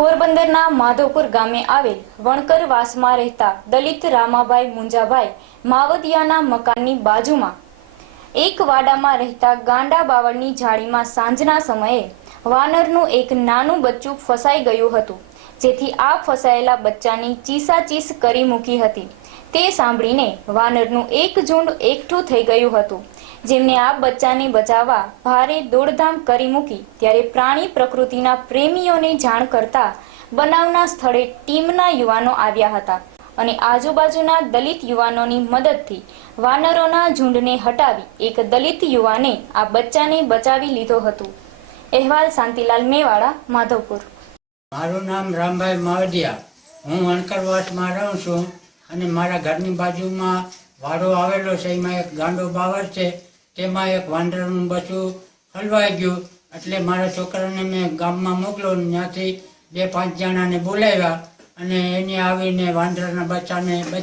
પોરબંદરના માધવપુર ગામે આવેલ વણકર વાસમાં રહેતા દલિત રામાભાઈ મુંજાભાઈ માવદિયાના મકાનની બાજુમાં એક વાડામાં રહેતા ગાંડા બાવળની જાળીમાં સાંજના સમયે વાનરનું એક નાનું બચ્ચું ફસાઈ ગયું હતું, જેથી આ ફસાયેલા બચ્ચાની ચીસાચીસ કરી મૂકી હતી. તે સાંભળીને વાનરનું એક ઝુંડ એકઠું થઈ ગયું હતું. જેમને આ બચ્ચાને બચાવવા ભારે દોડધામ કરી મૂકી, ત્યારે પ્રાણી પ્રકૃતિના પ્રેમીઓને જાણ કરતા બનાવના સ્થળે ટીમના યુવાનો આવ્યા હતા અને આજુબાજુના દલિત યુવાનોની મદદથી વાનરોના ઝુંડને હટાવી એક દલિત યુવાને આ બચ્ચાને બચાવી લીધો હતો. અહેવાલ શાંતિલાલ મેવાડા, માધવપુર. મારું નામ રામભાઈ માવડિયા. હું અણકરવાસમાં રહું છું અને મારા ઘરની બાજુમાં વાડો આવેલો છે, એમાં એક ગાંડો બાવર છે. તેમાં એક વાંદરાનું બચ્ચું હલવાઈ ગયું. એટલે મારા છોકરાને મેં ગામમાં મોકલો ત્યાંથી બે પાંચ જણાને બોલાવ્યા અને એને આવીને વાંદરાના બચ્ચાને